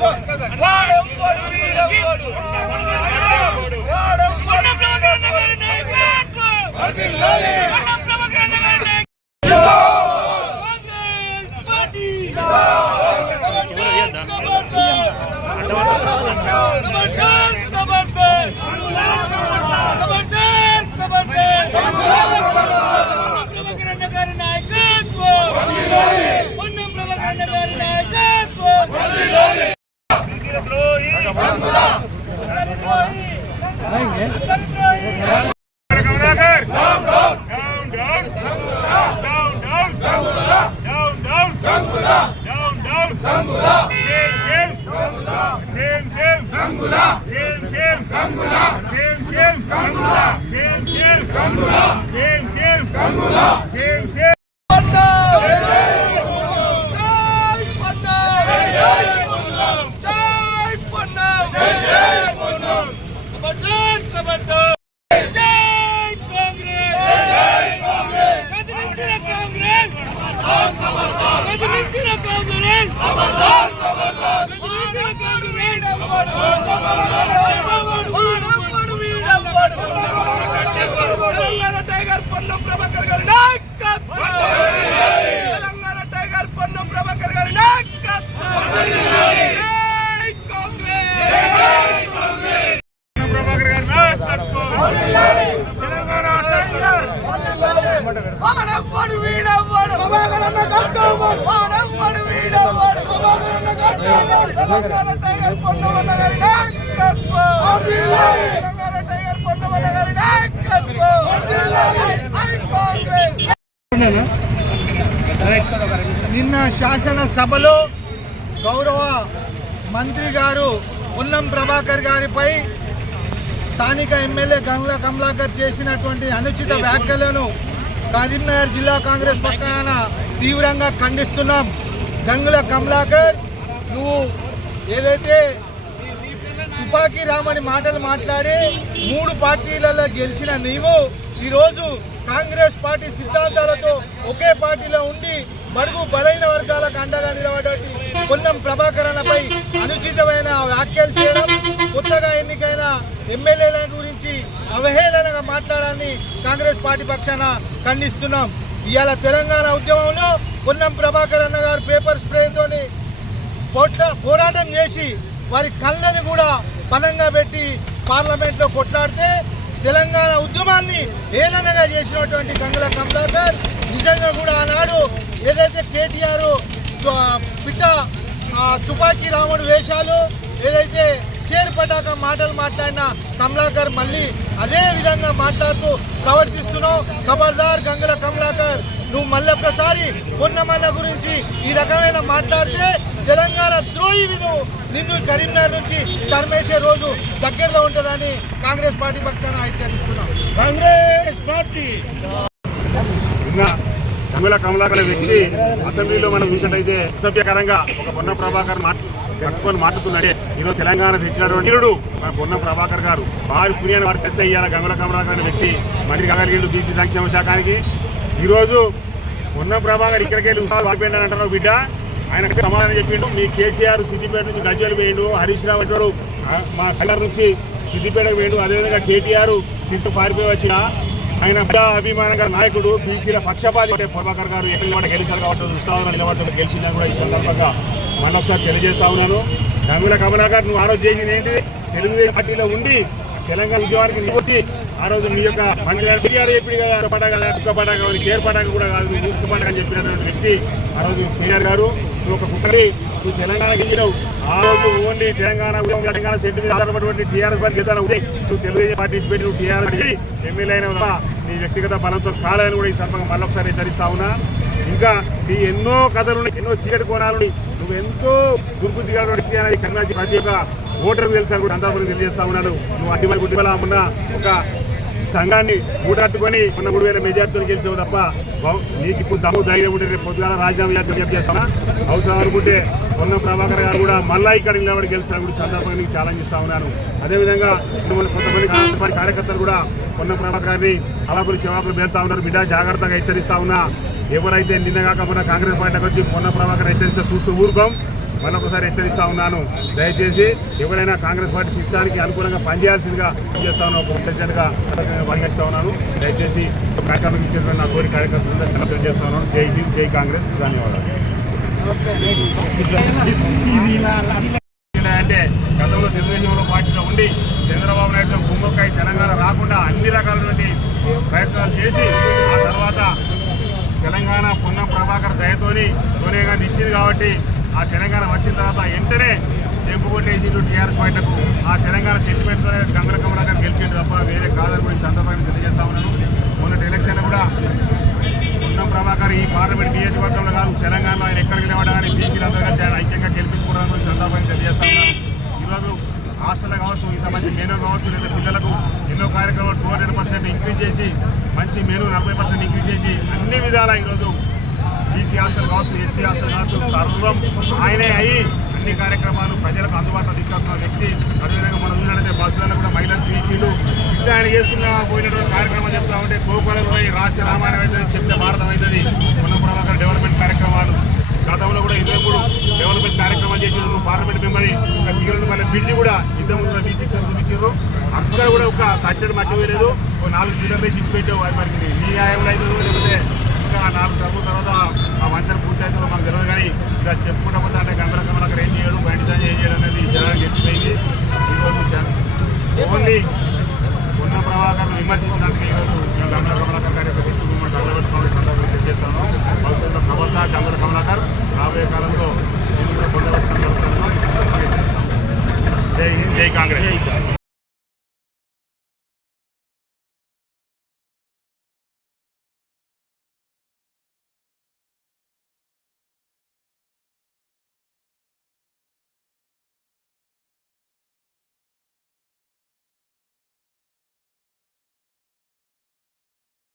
Vai, eu não Gangula! Gangula! Gangula! Gangula! వాడెవ్వడు వీడెవ్వడు. ప్రభాకర్ అన్న కట్టవ్వడు వాడెవ్వడు వీడెవ్వడు. ప్రభాకర్ అన్న కట్టవ్వడు తెలంగాణ టైగర్ పొన్నవన్న గారి నాయకత్వం తెలంగాణ టైగర్ పొన్నవన్న గారి నాయకత్వం జై కాంగ్రెస్. నిన్న శాసనసభలో గౌరవ మంత్రి గారు ఉన్నం ప్రభాకర్ గారిపై స్థానిక ఎమ్మెల్యే గంగ్ల కమలాకర్ చేసినటువంటి అనుచిత వ్యాఖ్యలను కరీంనగర్ జిల్లా కాంగ్రెస్ పక్కన తీవ్రంగా ఖండిస్తున్నాం. గంగుల కమలాకర్ నువ్వు ఏదైతే తుపాకీ రామని మాటలు మాట్లాడి మూడు పార్టీలలో గెలిచిన నీవు ఈరోజు కాంగ్రెస్ పార్టీ సిద్ధాంతాలతో ఒకే పార్టీలో ఉండి మరుగు బలైన వర్గాలకు అండగా నిలబడేటి పొన్నం ప్రభాకరణపై అనుచితమైన వ్యాఖ్యలు చేయడం కొత్తగా ఎన్నికైన ఎమ్మెల్యేల గురించి అవహేళనగా మాట్లాడాలని కాంగ్రెస్ పార్టీ పక్షాన ఖండిస్తున్నాం. ఇవాళ తెలంగాణ ఉద్యమంలో పొన్నం ప్రభాకర్ అన్న గారు పేపర్ స్ప్రేతోని పోరాటం చేసి వారి కళ్ళని కూడా పనంగా పెట్టి పార్లమెంట్లో కొట్లాడితే తెలంగాణ ఉద్యమాన్ని ఏలనగా చేసినటువంటి గంగుల కమలాకర్ నిజంగా కూడా ఆనాడు ఏదైతే కేటీఆర్ ఆ, తుపాకీ రాముడు వేషాలు ఏదైతే షేర్ పటాక మాటలు మాట్లాడిన కమలాకర్ మళ్ళీ అదే విధంగా మాట్లాడుతూ ప్రవర్తిస్తున్నావు. ఖబర్దార్ గంగుల కమలాకర్ నువ్వు మళ్ళొక్కసారి పొన్నమల్ల గురించి ఈ రకమైన మాట్లాడితే తెలంగాణ ద్రోహి విను నిన్ను కరీంనగర్ నుంచి తరిమేసే రోజు దగ్గరలో ఉంటుందని కాంగ్రెస్ పార్టీ పక్షాన హెచ్చరిస్తున్నాం. Congress party. నిన్న కమల కమలాకర్ వ్యక్తి అసెంబ్లీలో మనం చూసినట్టయితే అసభ్యకరంగా ఒక పొన్న ప్రభాకర్ మాట కట్టుకొని మాట్లాడుతున్నాడే. ఈరోజు తెలంగాణ తెచ్చినటువంటి వీరుడు. మన పొన్న ప్రభాకర్ గారు. వారి పుణ్యాన్ని వారు తెస్తే ఇయ్యాల గంగుల కమలాకర్ అనే వ్యక్తి. మంత్రి కాగలిగిండు బీసీ సంక్షేమ శాఖానికి ఈరోజు పొన్న ప్రభాకర్ ఇక్కడికి వెళ్ళి ఉత్సాహాలు వాడిపోయింది అని బిడ్డ. ఆయన సమాధానం చెప్పిండు. మీ కేసీఆర్ సిద్దిపేట నుంచి గజ్జలు వేయండు హరీష్ రావు అంటారు మా కలర్ నుంచి సిద్దిపేటకు వేయండు అదేవిధంగా కేటీఆర్ సిక్స్ పారిపోయి వచ్చిన. ఆయన అభిమానంగా నాయకుడు బీసీల పక్షపాతి అంటే ప్రభాకర్ గారు ఎక్కడ మాట గెలిచారు కాబట్టి ఉత్సాహంగా నిలబడుతూ గెలిచినా కూడా ఈ సందర్భంగా మళ్ళీ ఒకసారి తెలియజేస్తా ఉన్నాను. గంగుల కమలాకర్ నువ్వు ఆరోజు చేసింది ఏంటి? తెలుగుదేశం పార్టీలో ఉండి తెలంగాణ ఉద్యమానికి నువ్వు వచ్చి ఆ రోజు నీ యొక్క మంత్రి ఫిర్యాదు పెరిగారు చెప్పి పటాక కుక్క పటాక షేర్ పటాక కూడా కాదు నువ్వు కుక్క పటాక అని చెప్పినటువంటి వ్యక్తి ఆ రోజు కేఆర్ గారు. నువ్వు ఒక కుక్కని నువ్వు తెలంగాణ గెలిచినావు. ఆ రోజు ఓన్లీ తెలంగాణ ఉద్యమం తెలంగాణ సెంటు మీద ఆధారపడినటువంటి టీఆర్ఎస్ పార్టీ గెలుతాను నువ్వు తెలుగుదేశం పార్టీ పెట్టి నువ్వు టీఆర్ఎస్ ఎమ్మెల్యే అయిన నీ వ్యక్తిగత బలంతో కాలని కూడా ఈ సందర్భంగా మళ్ళొకసారి హెచ్చరిస్తా ఉన్నా. ఇంకా నీ ఎన్నో కథలు ఎన్నో చీకటి కోణాలు నువ్వు ఎంతో దుర్బుద్ధిగా వ్యక్తి అనేది కన్నాజీ ప్రతి ఒక్క ఓటర్కు తెలుసు కూడా అందరూ తెలియజేస్తా ఉన్నాను నువ్వు అడ్డిమై గుడ్డి ఉన్న ఒక సంఘాన్ని ఊటాట్టుకొని ఉన్న మూడు వేల మెజార్టీతో గెలిచావు తప్ప నీకు ఇప్పుడు దమ్ము ధైర్యం ఉంటే రేపు పొద్దుగాల రాజీనామా చేస్తాను అవసరం అనుకుంటే పొన్న ప్రభాకర్ గారు కూడా మళ్ళా ఇక్కడ నిలబడి గెలిచిన కూడా సందర్భంగా నీకు ఛాలెంజ్ ఇస్తా ఉన్నాను అదేవిధంగా కొంతమంది కొంతమంది కాంగ్రెస్ కార్యకర్తలు కూడా పొన్న ప్రభాకర్ గారిని అలాపులు శివాకులు పేరుతా ఉన్నారు. బిడ్డ జాగ్రత్తగా హెచ్చరిస్తా ఉన్నా. ఎవరైతే నిన్న కాకపోయినా కాంగ్రెస్ పార్టీకి వచ్చి పొన్న ప్రభాకర్ హెచ్చరిస్తే చూస్తూ ఊరుకోం. మరొకసారి హెచ్చరిస్తా ఉన్నాను. దయచేసి ఎవరైనా కాంగ్రెస్ పార్టీ సిస్టానికి అనుకూలంగా పనిచేయాల్సిందిగా చేస్తాను ఉన్నాను ప్రెసిడెంట్గా పనిచేస్తా ఉన్నాను. దయచేసి కార్యక్రమం ఇచ్చిన నా కోరిక కార్యకర్తలు తెలియజేస్తా ఉన్నాను. జై హింద్ జై కాంగ్రెస్. ధన్యవాదాలు. అంటే గతంలో తెలుగుదేశంలో పార్టీలో ఉండి చంద్రబాబు నాయుడు కుమ్మకాయ తెలంగాణ రాకుండా అన్ని రకాలైనటువంటి ప్రయత్నాలు చేసి ఆ తర్వాత తెలంగాణ పొన్నం ప్రభాకర్ దయతోని సోనియా గాంధీ ఇచ్చింది కాబట్టి ఆ తెలంగాణ వచ్చిన తర్వాత వెంటనే చెంపు టీఆర్ఎస్ పార్టీలకు. ఆ తెలంగాణ సెంటిమెంట్తో గంగర కమలాకర్ గెలిచిండు తప్ప వేరే కాదని కూడా ఈ సందర్భంగా తెలియజేస్తా ఉన్నాను. మొన్నటి ఎలక్షన్లో కూడా పొన్నం ప్రభాకర్ ఈ పార్లమెంట్ నియోజకవర్గంలో కాదు తెలంగాణలో ఆయన ఎక్కడికి నిలబడా బీసీలందరూ కలిసి ఆయన ఐక్యంగా గెలిపించుకోవడం కూడా సందర్భంగా తెలియజేస్తా ఉన్నాను ఈరోజు హాస్టల్ కావచ్చు ఇంత మంచి మెనూ కావచ్చు లేదా పిల్లలకు ఎన్నో కార్యక్రమాలు టూ హండ్రెడ్ పర్సెంట్ ఇంక్రీజ్ చేసి మంచి మెనూ నలభై పర్సెంట్ ఇంక్రీజ్ చేసి అన్ని విధాలా ఈరోజు బీసీ హాస్టల్ కావచ్చు ఎస్సీ హాస్టల్ కావచ్చు సర్వం ఆయనే అయ్యి అన్ని కార్యక్రమాలు ప్రజలకు అందుబాటులో తీసుకొస్తున్న వ్యక్తి. అదేవిధంగా మనం బస్సులలో కూడా మహిళలు తీర్చిలు. ఇంకా ఆయన చేసుకున్న పోయినటువంటి కార్యక్రమాలు చెప్తా ఉంటే గోకులం పోయి రాష్ట్ర రామాయణం అవుతుంది చెప్తే భారతం అవుతుంది. ఉన్నప్పుడు ఒక డెవలప్మెంట్ కార్యక్రమాలు. గతంలో కూడా ఇరవై మూడు డెవలప్మెంట్ కార్యక్రమాలు చేసిన పార్లమెంట్ మెంబర్ ఒక తీరు మళ్ళీ బ్రిడ్జి కూడా ఇద్దరు ముందు బీ సెక్షన్ చూపించారు అక్కడ కూడా ఒక కట్టడి మట్టి వేయలేదు ఒక నాలుగు కిలోమీటర్లు ఇచ్చి పెట్టావు అది మరి నీ న్యాయంలో అయితే లేకపోతే ఇంకా నాలుగు డబ్బుల తర్వాత ఆ వంతెన పూర్తి అవుతుందో మాకు తెలియదు కానీ ఇలా చెప్పుకుంటా పోతే అంటే గంగర అక్కడ ఏం చేయడం బయట సాయం ఏం చేయడం అనేది జనానికి గెలిచిపోయింది ఓన్లీ ఉన్న ప్రభాకర్ను విమర్శించినందుకు ఈరోజు మేము గంగర కమలాకర్ గారి యొక్క తీసుకుని గంగరవతి కాంగ్రెస్ సందర్భంగా తెలియజేస్తాను